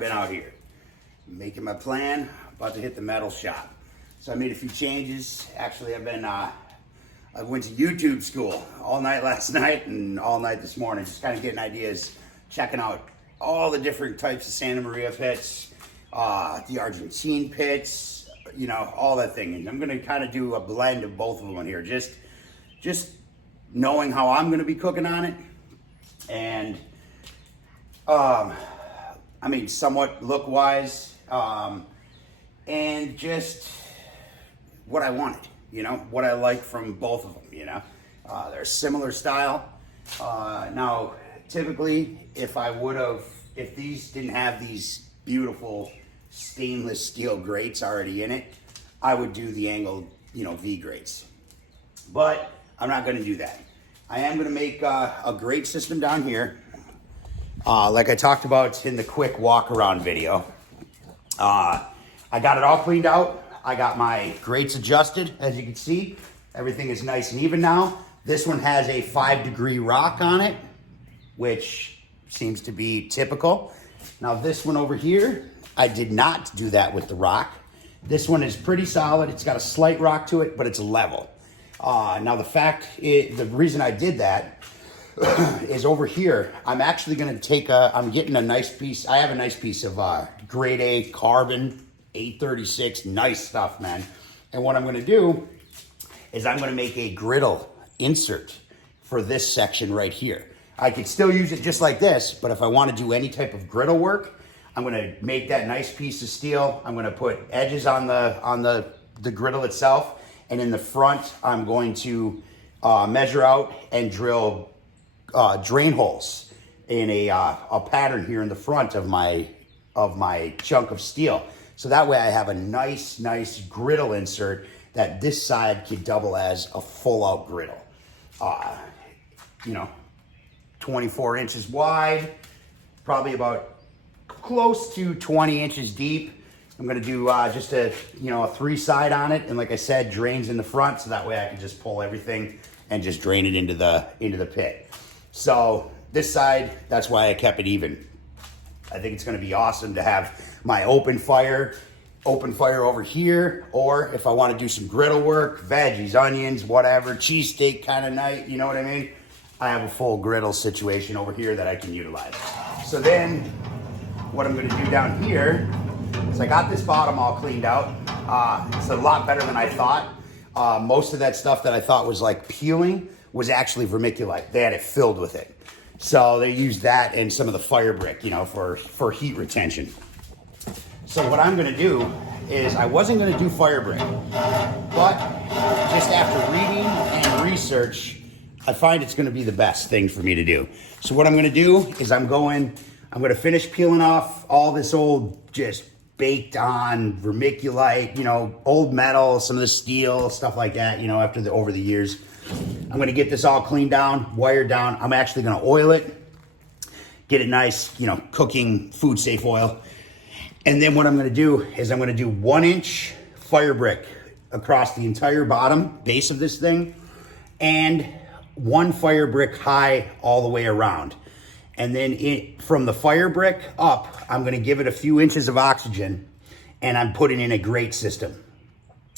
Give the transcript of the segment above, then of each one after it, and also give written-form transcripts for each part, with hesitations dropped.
I've been out here. Making my plan, about to hit the metal shop. So I made a few changes. Actually, I went to YouTube school all night last night and all night this morning, just kind of getting ideas, checking out all the different types of Santa Maria pits, the Argentine pits, you know, all that thing. And I'm gonna kind of do a blend of both of them here, just knowing how I'm gonna be cooking on it. And I mean, somewhat look-wise, and just what I wanted, you know, what I like from both of them, you know. They're similar style. Now, typically, if these didn't have these beautiful stainless steel grates already in it, I would do the angled, you know, V grates. But I'm not gonna do that. I am gonna make a grate system down here. Like I talked about in the quick walk around video. I got it all cleaned out. I got my grates adjusted, as you can see. Everything is nice and even now. This one has a 5-degree rock on it, which seems to be typical. Now this one over here, I did not do that with the rock. This one is pretty solid. It's got a slight rock to it, but it's level. Now the reason I did that is over here, I'm actually gonna I'm getting a nice piece. I have a nice piece of grade A carbon 836, nice stuff, man. And what I'm gonna do is I'm gonna make a griddle insert for this section right here. I could still use it just like this, but if I wanna do any type of griddle work, I'm gonna make that nice piece of steel. I'm gonna put edges on the griddle itself. And in the front, I'm going to measure out and drill drain holes in a pattern here in the front of my chunk of steel. So that way I have a nice griddle insert that this side could double as a full out griddle. You know, 24 inches wide, probably about close to 20 inches deep. I'm gonna do just a 3-side on it. And like I said, drains in the front, so that way I can just pull everything and just drain it into the pit. So this side, that's why I kept it even. I think it's gonna be awesome to have my open fire over here, or if I wanna do some griddle work, veggies, onions, whatever, cheesesteak kind of night, you know what I mean? I have a full griddle situation over here that I can utilize. So then what I'm gonna do down here is I got this bottom all cleaned out. It's a lot better than I thought. Most of that stuff that I thought was like peeling was actually vermiculite. They had it filled with it. So they used that and some of the fire brick, you know, for heat retention. So what I'm gonna do is, I wasn't gonna do fire brick, but just after reading and research, I find it's gonna be the best thing for me to do. So what I'm gonna do is I'm gonna finish peeling off all this old, just baked on vermiculite, you know, old metal, some of the steel, stuff like that, you know, over the years. I'm gonna get this all cleaned down, wired down. I'm actually gonna oil it, get it nice, you know, cooking food safe oil. And then what I'm gonna do is I'm gonna do 1-inch fire brick across the entire bottom base of this thing, and 1 fire brick high all the way around. And then from the fire brick up, I'm gonna give it a few inches of oxygen, and I'm putting in a grate system.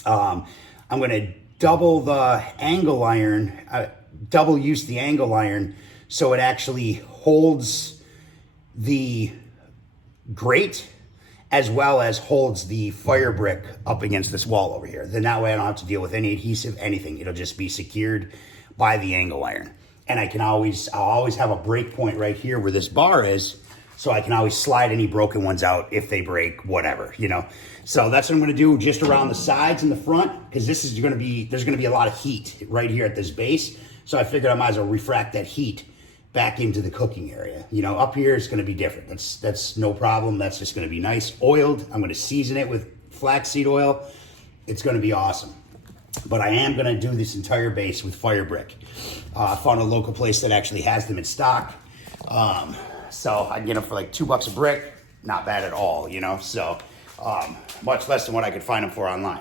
I'm gonna double the angle iron, double use the angle iron, so it actually holds the grate as well as holds the fire brick up against this wall over here. Then that way I don't have to deal with any adhesive, anything. It'll just be secured by the angle iron. And I'll always have a break point right here where this bar is, so I can always slide any broken ones out if they break, whatever, you know. So that's what I'm gonna do just around the sides and the front, because there's gonna be a lot of heat right here at this base. So I figured I might as well refract that heat back into the cooking area. You know, up here it's gonna be different. That's no problem. That's just gonna be nice, oiled. I'm gonna season it with flaxseed oil. It's gonna be awesome. But I am gonna do this entire base with fire brick. I found a local place that actually has them in stock. So I can get them for like $2 a brick. Not bad at all, you know? So much less than what I could find them for online.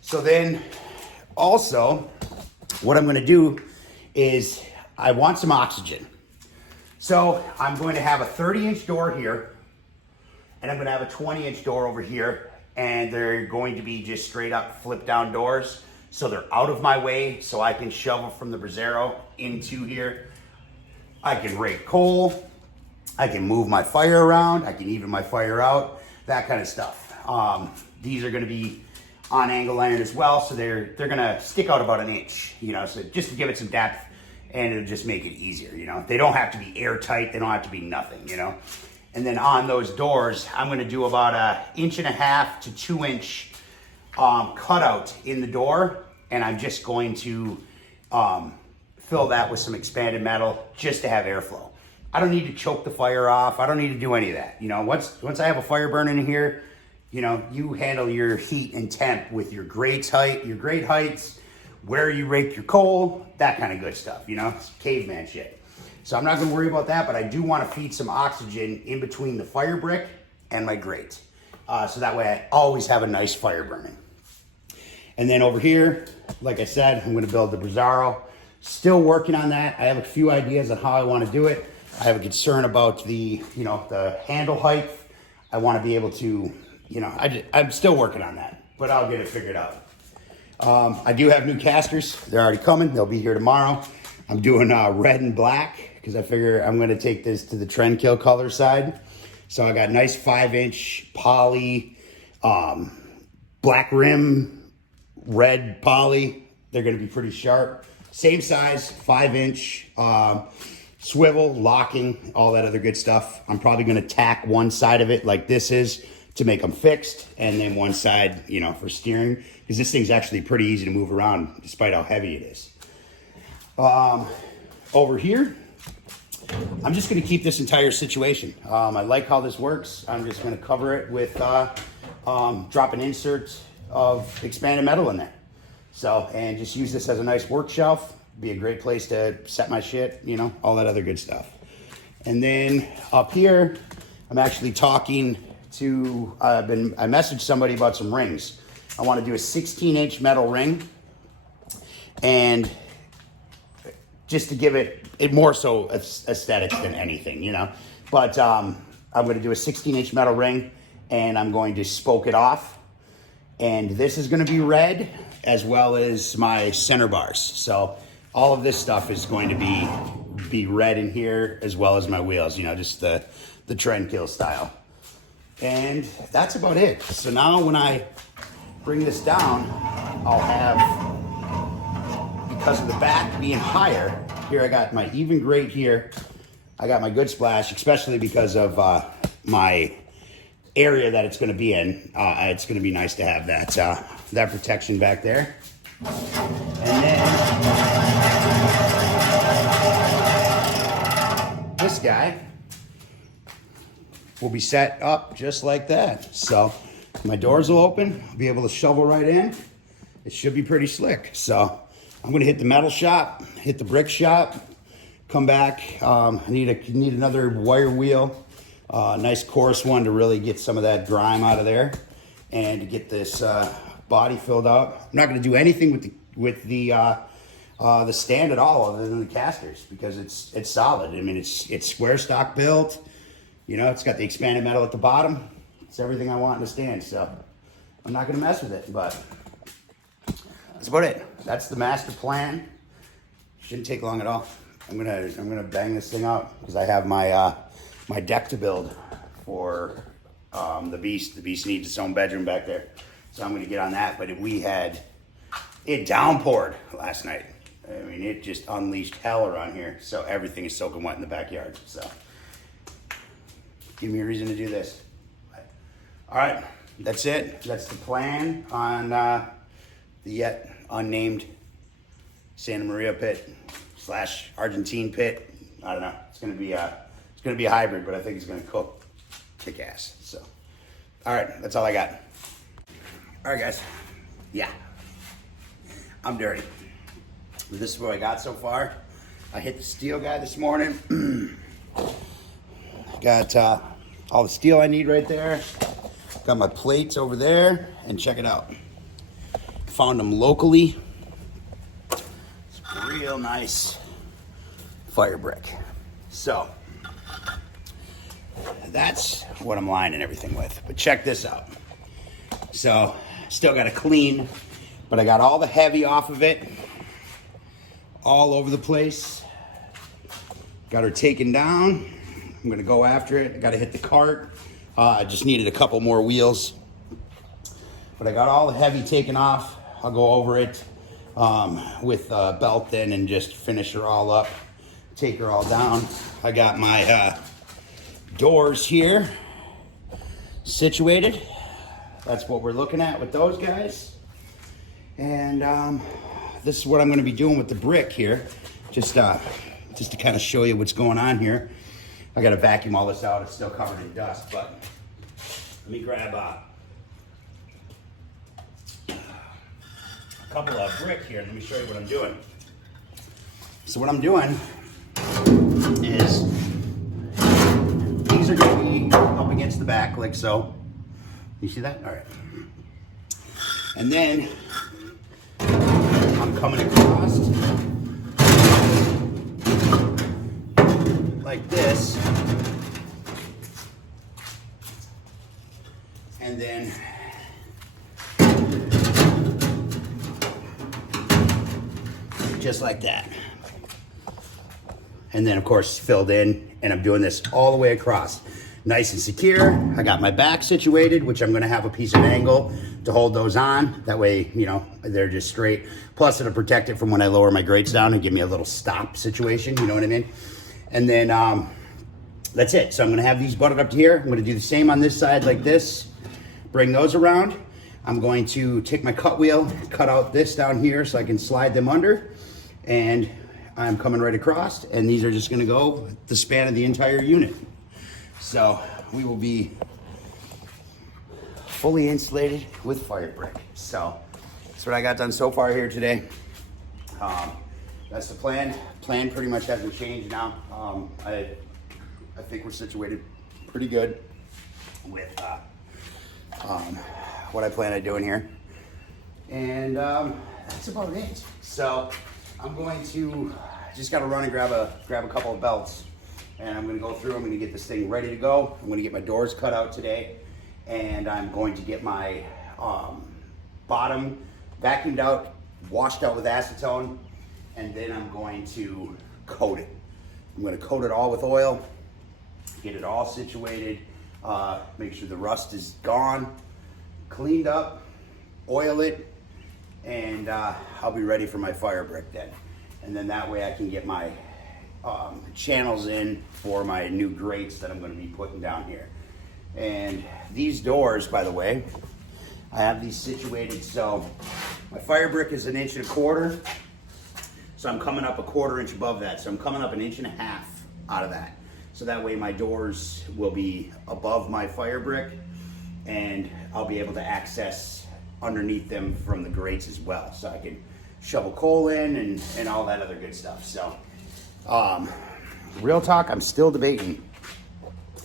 So then also what I'm gonna do is I want some oxygen. So I'm going to have a 30-inch door here, and I'm gonna have a 20-inch door over here, and they're going to be just straight up flip down doors. So they're out of my way, so I can shovel from the Brazzero into here. I can rake coal, I can move my fire around, I can even my fire out, that kind of stuff. These are gonna be on angle iron as well, so they're gonna stick out about 1 inch, you know, so just to give it some depth, and it'll just make it easier, you know. They don't have to be airtight, they don't have to be nothing, you know. And then on those doors, I'm gonna do about 1.5 to 2 inch cutout in the door, and I'm just going to fill that with some expanded metal just to have airflow. I don't need to choke the fire off. I don't need to do any of that. You know, once I have a fire burning in here, you know, you handle your heat and temp with your grate heights, where you rake your coal, that kind of good stuff, you know, it's caveman shit. So I'm not gonna worry about that, but I do wanna feed some oxygen in between the fire brick and my grate. So that way I always have a nice fire burning. And then over here, like I said, I'm gonna build the Brazzero. Still working on that. I have a few ideas on how I wanna do it. I have a concern about the, you know, the handle height. I wanna be able to, you know, I'm still working on that, but I'll get it figured out. I do have new casters. They're already coming. They'll be here tomorrow. I'm doing red and black because I figure I'm going to take this to the TrendKill color side. So I got nice 5-inch poly, black rim, red poly. They're going to be pretty sharp. Same size, 5-inch, swivel, locking, all that other good stuff. I'm probably going to tack one side of it like this is to make them fixed, and then one side, you know, for steering, because this thing's actually pretty easy to move around despite how heavy it is. Over here, I'm just gonna keep this entire situation. I like how this works. I'm just gonna cover it with drop an insert of expanded metal in there. So, and just use this as a nice work shelf. Be a great place to set my shit, you know, all that other good stuff. And then up here, I'm actually talking to, I messaged somebody about some rings. I want to do a 16-inch metal ring, and just to give it more so aesthetics than anything, you know. But I'm going to do a 16-inch metal ring, and I'm going to spoke it off. And this is going to be red, as well as my center bars. So all of this stuff is going to be red in here, as well as my wheels, you know, just the TrendKill style. And that's about it. So now when I bring this down, I'll have, because of the back being higher, here I got my even grate here. I got my good splash, especially because of my area that it's gonna be in. It's gonna be nice to have that protection back there. And then this guy will be set up just like that. So my doors will open, I'll be able to shovel right in. It should be pretty slick. So I'm gonna hit the metal shop, hit the brick shop, come back. I need another wire wheel, nice coarse one to really get some of that grime out of there, and to get this body filled out. I'm not gonna do anything with the stand at all, other than the casters, because it's solid. I mean, it's square stock built. You know, it's got the expanded metal at the bottom. It's everything I want in a stand, so I'm not gonna mess with it, but that's about it. That's the master plan. Shouldn't take long at all. I'm gonna bang this thing out, because I have my my deck to build for the Beast. The Beast needs its own bedroom back there, so I'm gonna get on that. But it downpoured last night. I mean, it just unleashed hell around here, so everything is soaking wet in the backyard. So give me a reason to do this. All right, that's it. That's the plan on the yet unnamed Santa Maria pit / Argentine pit. I don't know. It's gonna be a hybrid, but I think it's gonna cook kick ass. So, all right, that's all I got. All right, guys. Yeah, I'm dirty. This is what I got so far. I hit the steel guy this morning. Got all the steel I need right there. Got my plates over there, and check it out. Found them locally. It's real nice fire brick. So that's what I'm lining everything with. But check this out. So, still got to clean, but I got all the heavy off of it, all over the place. Got her taken down. I'm gonna go after it. I gotta hit the cart. I just needed a couple more wheels. But I got all the heavy taken off. I'll go over it with a belt then and just finish her all up. Take her all down. I got my doors here situated. That's what we're looking at with those guys. And this is what I'm gonna be doing with the brick here. Just to kind of show you what's going on here. I gotta vacuum all this out. It's still covered in dust, but let me grab a couple of brick here. Let me show you what I'm doing. So what I'm doing is these are gonna be up against the back like so. You see that? All right. And then I'm coming across like this. And then just like that. And then of course filled in, and I'm doing this all the way across. Nice and secure. I got my back situated, which I'm gonna have a piece of angle to hold those on. That way, you know, they're just straight. Plus it'll protect it from when I lower my grates down and give me a little stop situation, you know what I mean? And then that's it. So I'm gonna have these butted up to here. I'm gonna do the same on this side like this. Bring those around. I'm going to take my cut wheel, cut out this down here so I can slide them under. And I'm coming right across, and these are just gonna go the span of the entire unit. So we will be fully insulated with fire brick. So that's what I got done so far here today. That's the plan. Plan pretty much hasn't changed now. I think we're situated pretty good with what I plan on doing here. And that's about it. So I'm going to, just gotta run and grab a couple of belts. And I'm gonna go through, I'm gonna get this thing ready to go. I'm gonna get my doors cut out today. And I'm going to get my bottom vacuumed out, washed out with acetone. And then I'm going to coat it. I'm gonna coat it all with oil, get it all situated, make sure the rust is gone, cleaned up, oil it, and I'll be ready for my fire brick then. And then that way I can get my channels in for my new grates that I'm gonna be putting down here. And these doors, by the way, I have these situated, so my fire brick is 1.25 inches. So I'm coming up a 1/4 inch above that. So I'm coming up 1.5 inches out of that. So that way my doors will be above my fire brick, and I'll be able to access underneath them from the grates as well. So I can shovel coal in and all that other good stuff. So real talk, I'm still debating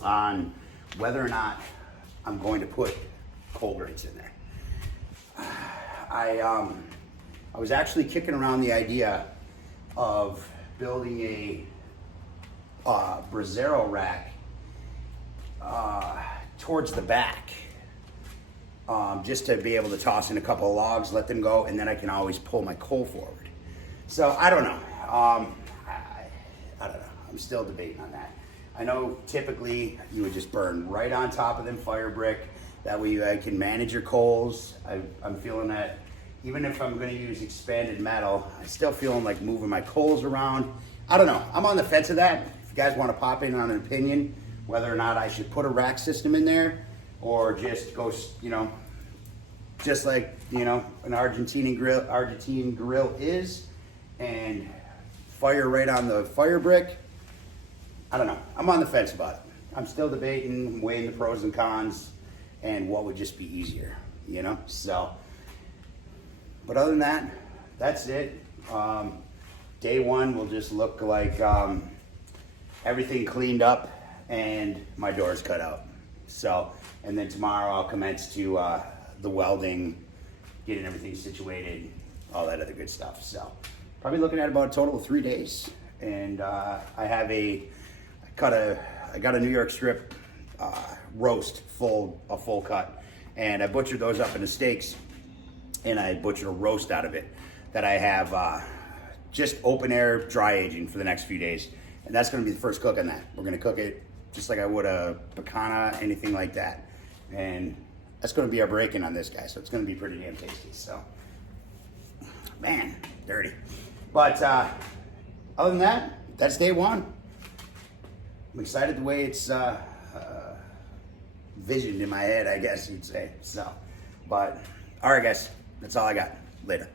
on whether or not I'm going to put coal grates in there. I was actually kicking around the idea of building a Bracero rack towards the back, just to be able to toss in a couple of logs, let them go, and then I can always pull my coal forward. So I don't know. I don't know. I'm still debating on that. I know typically you would just burn right on top of them fire brick. That way you can manage your coals. I'm feeling that even if I'm going to use expanded metal, I'm still feeling like moving my coals around. I don't know. I'm on the fence of that. If you guys want to pop in on an opinion, whether or not I should put a rack system in there or just go, you know, just like, you know, an Argentine grill is, and fire right on the fire brick. I don't know. I'm on the fence about it. I'm still debating, weighing the pros and cons, and what would just be easier, you know? So, but other than that, that's it. Day one will just look like everything cleaned up and my doors cut out. So, and then tomorrow I'll commence to the welding, getting everything situated, all that other good stuff. So, probably looking at about a total of 3 days. And I got a New York strip roast, a full cut. And I butchered those up into steaks, and I butchered a roast out of it that I have just open air dry aging for the next few days. And that's gonna be the first cook on that. We're gonna cook it just like I would a picanha, anything like that. And that's gonna be our break-in on this guy, so it's gonna be pretty damn tasty. So, man, dirty. But other than that, that's day one. I'm excited the way it's visioned in my head, I guess you'd say. So, but all right, guys, that's all I got. Later.